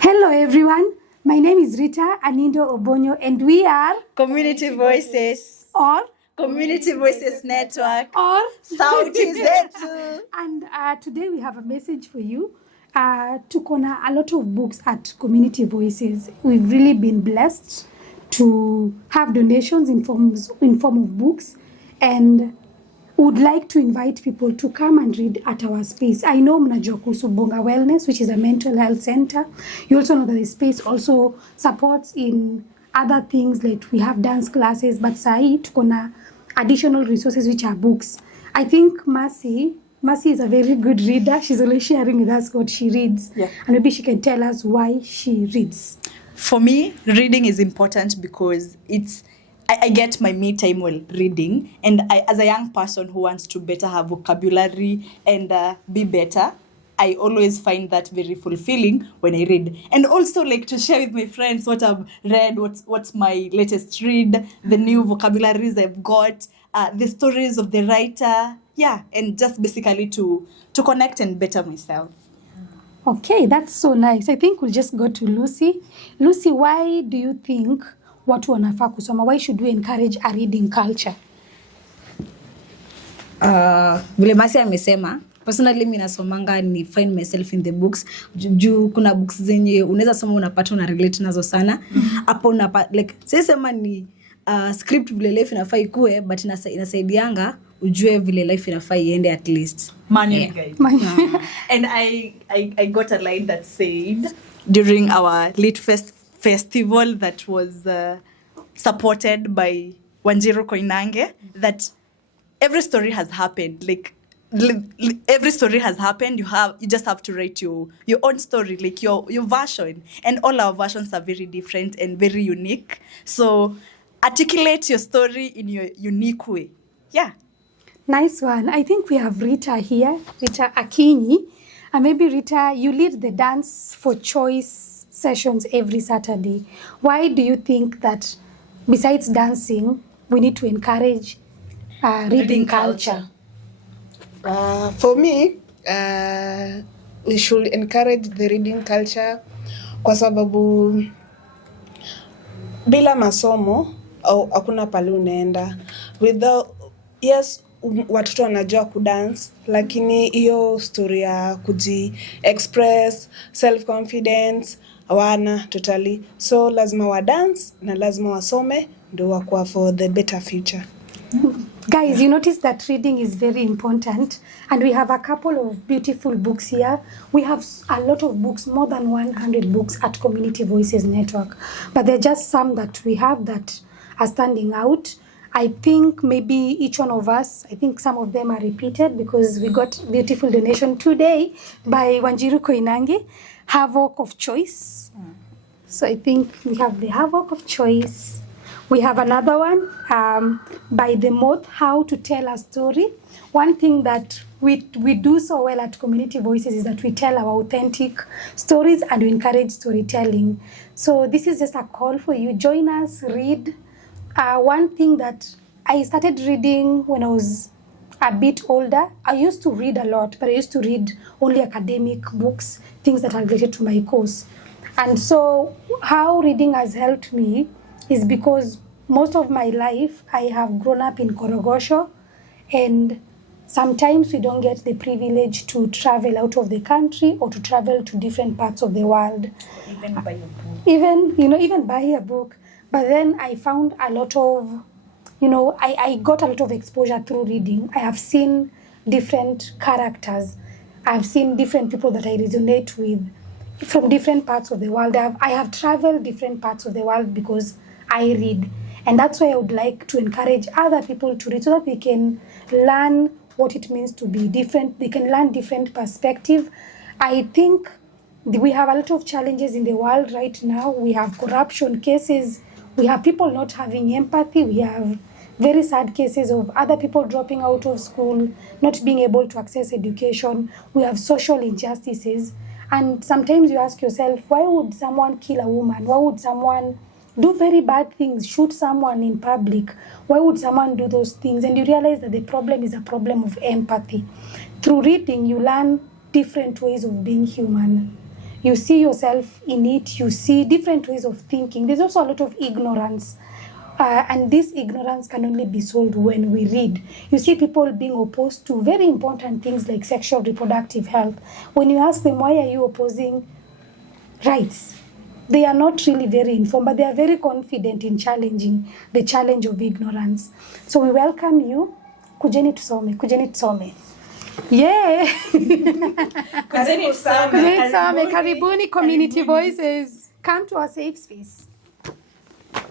Hello everyone, my name is Rita Anindo Obonyo and we are Community Voices or Community Voices Network or Sauti Zetu. And today we have a message for you. Tuko na a lot of books at Community Voices. We've really been blessed to have donations in form of books, and would like to invite people to come and read at our space. I know mnajua kuhusu Bonga Wellness, which is a mental health center. You also know that the space also supports in other things, like we have dance classes, but sahi tuko na additional resources which are books. I think Mercy is a very good reader. She's always sharing with us what she reads. Yeah. And maybe she can tell us why she reads. For me, reading is important because I get my me time while reading, and as a young person who wants to better have vocabulary and be better, I always find that very fulfilling when I read. And also like to share with my friends what I've read, what's my latest read, the new vocabularies I've got, the stories of the writer, and just basically to connect and better myself. Okay, that's so nice. I think we'll just go to Lucy. Lucy, why do you think watu wanafaa kusoma? Why should we encourage a reading culture? Vile Masi amesema, personally mimi nasomanga ni find myself in the books. Juu kuna books zenye unaweza soma unapata una relate nazo sana. Hapo like sisema ni script vile life inafaa ikue, but inasaidianga ujue vile life inafaa iende at least. Manual guide. And I got a line that said during our Lit festival that was supported by Wanjiru Koinange, that every story has happened. Like every story has happened. You just have to write your own story, like your version. And all our versions are very different and very unique. So articulate your story in your unique way. Yeah. Nice one. I think we have Rita here, Rita Akinyi. And maybe Rita, you lead the Dance for Choice sessions every Saturday. Why do you think that besides dancing, we need to encourage reading culture? For me, we should encourage the reading culture kwa sababu bila masomo au hakuna pale unaenda. Yes, watoto wanajua kudance, lakini hiyo story ya kuji-express, self-confidence, hawana totally. So lazima wa dance na lazima wasome ndio wakuwa for the better future. Guys, you notice that reading is very important, and we have a couple of beautiful books here. We have a lot of books, more than 100 books at Community Voices Network, but there are just some that we have that are standing out. I think maybe each one of us, I think some of them are repeated because we got beautiful donation today by Wanjiru Koinange, Havoc of Choice. So I think we have the Havoc of Choice. We have another one by The Moth, How to Tell a Story. One thing that we do so well at Community Voices is that we tell our authentic stories and we encourage storytelling. So this is just a call for you. Join us, read. One thing that I started reading when I was a bit older, I used to read a lot, but I used to read only academic books, things that are related to my course. And so how reading has helped me is because most of my life I have grown up in Korogosho, and sometimes we don't get the privilege to travel out of the country or to travel to different parts of the world. Even buy a book. Even buy a book. But then I found a lot of, I got a lot of exposure through reading. I have seen different characters. I've seen different people that I resonate with from different parts of the world. I have traveled different parts of the world because I read. And that's why I would like to encourage other people to read so that they can learn what it means to be different. They can learn different perspective. I think we have a lot of challenges in the world right now. We have corruption cases. We have people not having empathy. We have very sad cases of other people dropping out of school, not being able to access education. We have social injustices. And sometimes you ask yourself, why would someone kill a woman? Why would someone do very bad things, shoot someone in public? Why would someone do those things? And you realize that the problem is a problem of empathy. Through reading, you learn different ways of being human. You see yourself in it. You see different ways of thinking. There's also a lot of ignorance. And this ignorance can only be solved when we read. You see people being opposed to very important things like sexual reproductive health. When you ask them, why are you opposing rights? They are not really very informed, but they are very confident in challenging the challenge of ignorance. So we welcome you. Kujeni tusome. Yeah. Kujeni tusome. Karibuni community voices. Come to our safe space.